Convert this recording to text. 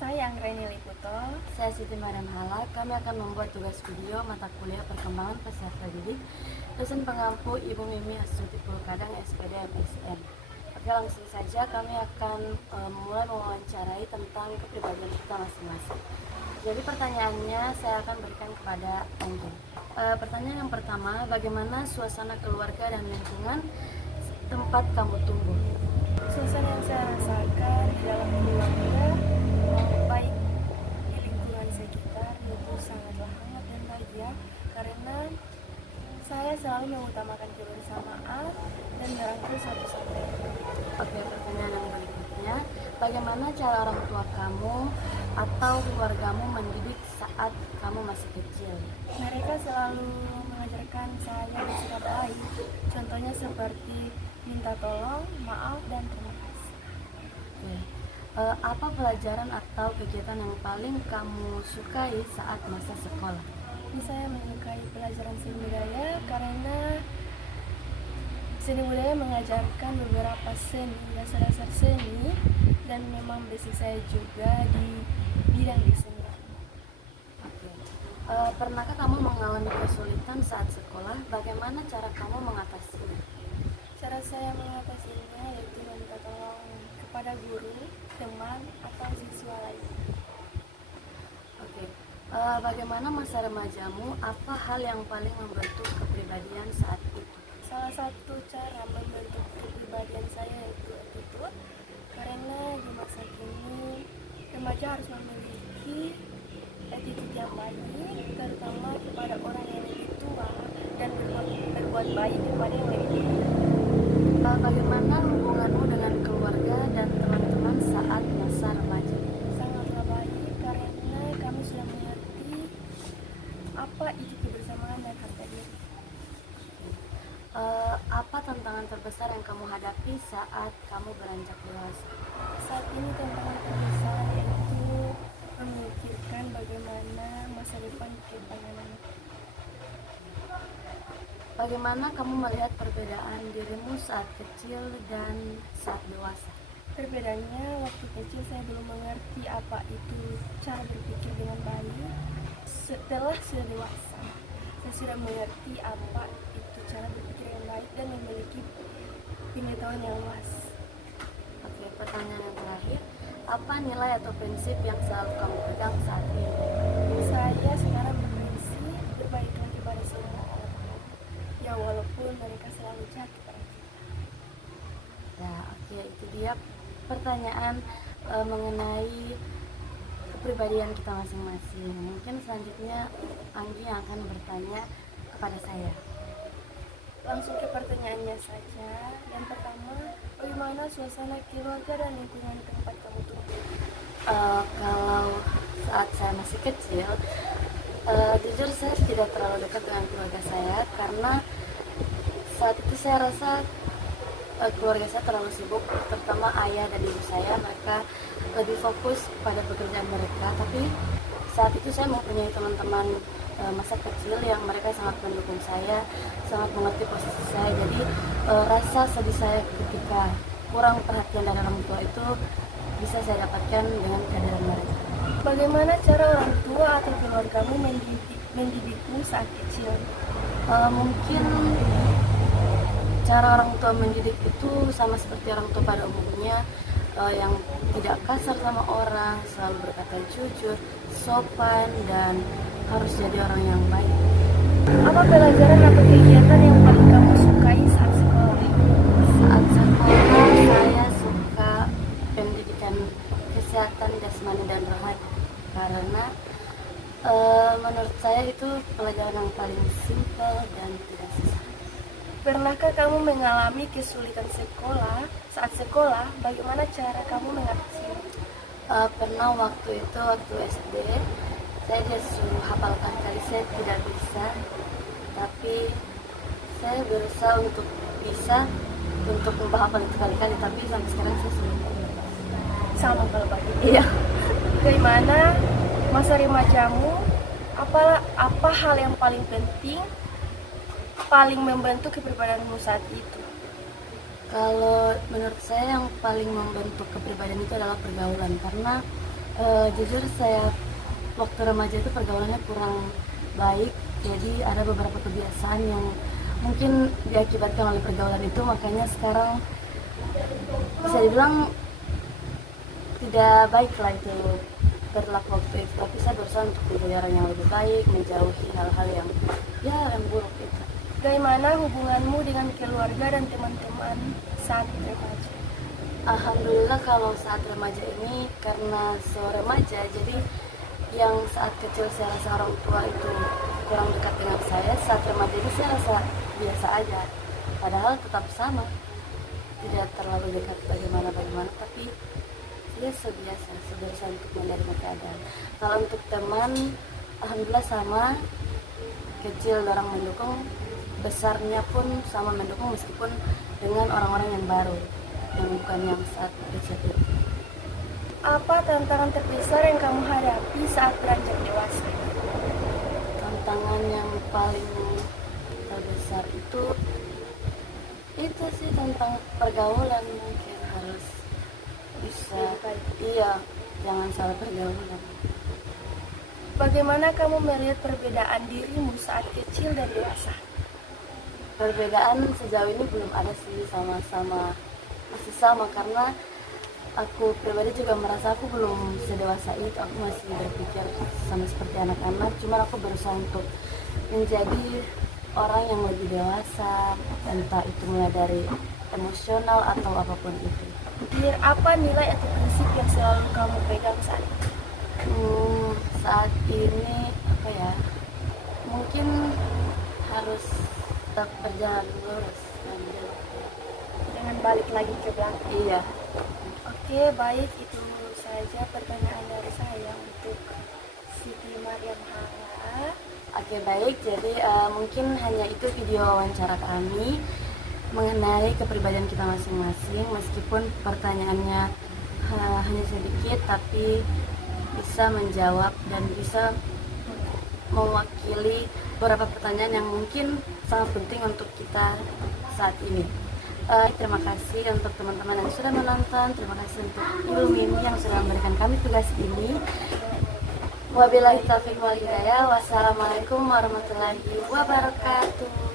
Saya Anggreni Liputo. Saya Siti Mariam Hala. Kami akan membuat tugas video mata kuliah perkembangan peserta didik dosen pengampu Ibu Mimi Astuti Pulkadang SPD MSN. Oke, langsung saja kami akan mulai mewawancarai tentang kepribadian kita masing-masing. Jadi pertanyaannya saya akan berikan kepada Anggi. Pertanyaan yang pertama, bagaimana suasana keluarga dan lingkungan tempat kamu tumbuh? Suasana yang saya rasakan di dalam keluarga baik di lingkungan sekitar itu sangatlah hangat dan bahagia karena saya selalu mengutamakan kebersamaan dan merangkul satu sama lain. Oke, pertanyaan yang berikutnya, bagaimana cara orang tua kamu atau keluargamu mendidik saat kamu masih kecil? Mereka selalu mengajarkan saya bersikap baik, contohnya seperti minta tolong, maaf, dan terima kasih. Oke. Apa pelajaran atau kegiatan yang paling kamu sukai saat masa sekolah? Saya menyukai pelajaran seni budaya karena seni budaya mengajarkan beberapa seni, dasar-dasar seni, dan memang basic saya juga di bidang kesenian. Oke. Pernahkah kamu mengalami kesulitan saat sekolah? Bagaimana cara kamu mengatasinya? Cara saya mengatasinya yaitu meminta tolong kepada guru, teman, atau siswa lain. Oke. Bagaimana masa remajamu? Apa hal yang paling membentuk kepribadian saat itu? Salah satu cara membentuk kepribadian saya yaitu attitude, karena di masa kini remaja harus memiliki attitude yang baik, terutama kepada orang yang lebih tua dan berbuat baik kepada yang lebih tua. Bagaimana hubunganmu dengan keluarga dan teman-teman saat masa remaja? Sangatlah baik karena kami sudah mengerti apa itu kebersamaan dan harga diri. Apa tantangan terbesar yang kamu hadapi saat kamu beranjak dewasa? Saat ini tantangan terbesar yaitu memikirkan bagaimana masa depan kedepannya. Bagaimana kamu melihat perbedaan dirimu saat kecil dan saat dewasa? Perbedaannya, waktu kecil saya belum mengerti apa itu cara berpikir dengan baik. Setelah sudah dewasa, saya sudah mengerti apa itu cara berpikir yang baik dan memiliki pengetahuan yang luas. Oke, pertanyaan yang terakhir, apa nilai atau prinsip yang selalu kamu pegang saat ini? Saya sekarang berprinsip berbaiklah kepada semua orang, ya walaupun mereka selalu jahat kepada kita. Ya, oke, itu dia pertanyaan mengenai kepribadian kita masing-masing. Mungkin selanjutnya Anggi yang akan bertanya kepada saya. Langsung ke pertanyaannya saja. Yang pertama, bagaimana suasana keluarga dan lingkungan tempat kamu tumbuh? Kalau saat saya masih kecil, jujur saya tidak terlalu dekat dengan keluarga saya karena saat itu saya rasa keluarga saya terlalu sibuk, terutama ayah dan ibu saya. Mereka lebih fokus pada pekerjaan mereka, tapi saat itu saya mempunyai teman-teman masa kecil yang mereka sangat mendukung saya, sangat mengerti posisi saya. Jadi rasa sedih saya ketika kurang perhatian dari orang tua itu bisa saya dapatkan dengan kehadiran mereka. Bagaimana cara orang tua atau keluargamu mendidikmu saat kecil? Mungkin cara orang tua mendidik itu sama seperti orang tua pada umumnya, yang tidak kasar sama orang, selalu berkata jujur, sopan, dan harus jadi orang yang baik. Apa pelajaran atau kegiatan yang paling kamu sukai saat sekolah? Saat sekolah saya suka pendidikan kesehatan jasmani dan rohani karena menurut saya itu pelajaran yang paling simpel dan tidak susah. Pernahkah kamu mengalami kesulitan sekolah? Saat sekolah, bagaimana cara kamu mengatasinya? Pernah waktu SD, saya disuruh hafalkan kali, saya tidak bisa, tapi saya berusaha untuk bisa untuk menghafal itu kali-kali, tapi sampai sekarang saya sudah Sama kalau bagi. iya. Bagaimana masa remajamu? Apa hal yang paling penting, paling membentuk kepribadianmu saat itu? Kalau menurut saya yang paling membentuk kepribadian itu adalah pergaulan, karena Jujur saya waktu remaja itu pergaulannya kurang baik, jadi ada beberapa kebiasaan yang mungkin diakibatkan oleh pergaulan itu, makanya sekarang bisa dibilang tidak baik lah itu berlaku waktu itu. Tapi saya berusaha untuk menjadi orang yang lebih baik, menjauhi hal-hal yang buruk itu. Bagaimana hubunganmu dengan keluarga dan teman-teman saat remaja? Alhamdulillah kalau saat remaja ini, karena remaja jadi yang saat kecil saya rasa orang tua itu kurang dekat dengan saya, saat remaja ini saya rasa biasa aja, padahal tetap sama, tidak terlalu dekat bagaimana, tapi ya sebiasa untuk menerima keadaan. Kalau untuk teman, alhamdulillah sama, kecil orang mendukung, besarnya pun sama mendukung, meskipun dengan orang-orang yang baru, yang bukan yang saat kecil itu. Apa tantangan terbesar yang kamu hadapi saat beranjak dewasa? Tantangan yang paling terbesar itu sih tentang pergaulan, mungkin harus bisa, iya, jangan salah pergaulan. Bagaimana kamu melihat perbedaan dirimu saat kecil dan dewasa? Perbedaan sejauh ini belum ada sih, masih sama, karena aku pribadi juga merasa aku belum sedewasa itu, aku masih berpikir sama seperti anak-anak, cuma aku berusaha untuk menjadi orang yang lebih dewasa, entah itu mulai dari emosional atau apapun itu. Apa nilai atau prinsip yang selalu kamu pegang saat ini? Saat ini apa ya, mungkin harus tetap berjalan lurus, Jangan balik lagi ke belakang. iya. Oke, baik, itu saja pertanyaan dari saya untuk Siti Mariam Hanga. Oke, baik, jadi mungkin hanya itu video wawancara kami mengenai kepribadian kita masing-masing, meskipun pertanyaannya hanya sedikit, tapi bisa menjawab dan bisa mewakili beberapa pertanyaan yang mungkin sangat penting untuk kita saat ini. Terima kasih untuk teman-teman yang sudah menonton, terima kasih untuk Ibu Mimi yang sudah memberikan kami tugas ini. Wabillahi taufiq wal hidayah. Wassalamualaikum warahmatullahi wabarakatuh.